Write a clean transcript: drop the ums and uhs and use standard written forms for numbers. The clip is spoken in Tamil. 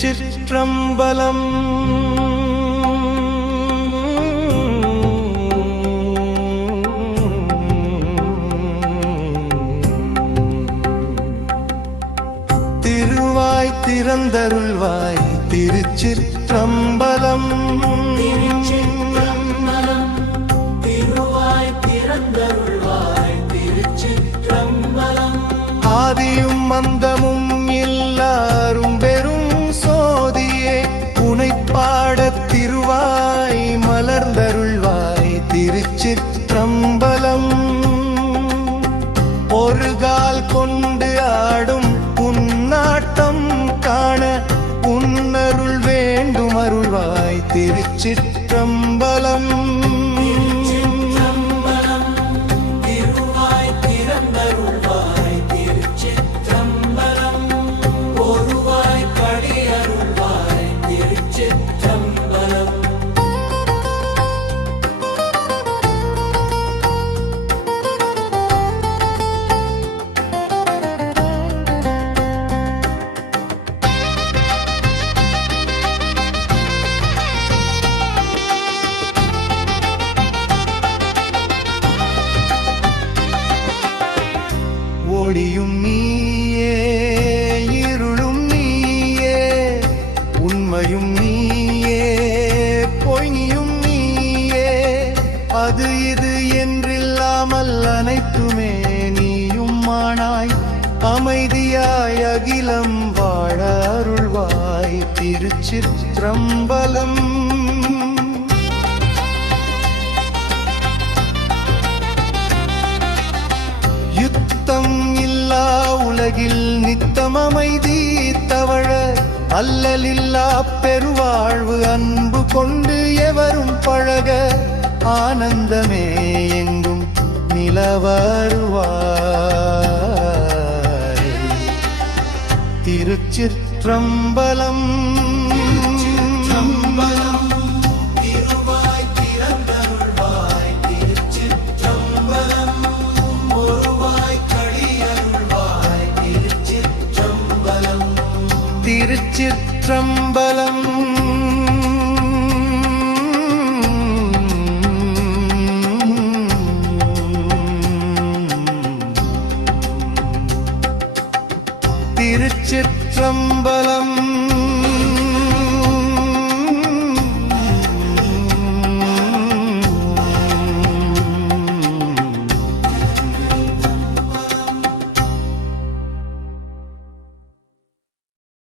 திருச்சிற்றம்பலம். திருவாய் திறந்தருள்வாய் திருச்சிற்றம்பலம். திருவாய் திறந்தருள்வாய் திருச்சிற்றம்பலம். ஆதியும் அந்தமும் எல்லாரும் பெரும் சோதியே உனை பாடத் திருவாய் மலர்ந்தருள்வாய் திருச்சிற்றம்பலம். ஒரு கால் கொண்டு ஆடும் உன்னாட்டம் காண உன்னருள் வேண்டும் அருள்வாய் திருச்சிற்றம்பலம். திருவாய் திறந்தருள்வாய் திருச்சிற்றம்பலம். ஒருவாய் படியருள்வாய் திருச்சிற்றம்பலம். ஒளியும் நீயே இருளும் நீயே உண்மையும் நீயே பொய்யும் நீயே அது இது என்றில்லாமல் அனைத்துமே நீயும் மானாய் அமைதியாய் அகிலம் வாழ அருள்வாய் திருச்சிற்றம்பலம். யுத்தம் இல்லா உலகில் நித்தம் அமைதி தவழ அல்லலில்லா பெருவாழ்வு அன்பு கொண்டு எவரும் பழக ஆனந்தமே எங்கும் நிலவருவாய் திருச்சிற்றம்பலம். திருச்சிற்றம்பலம்.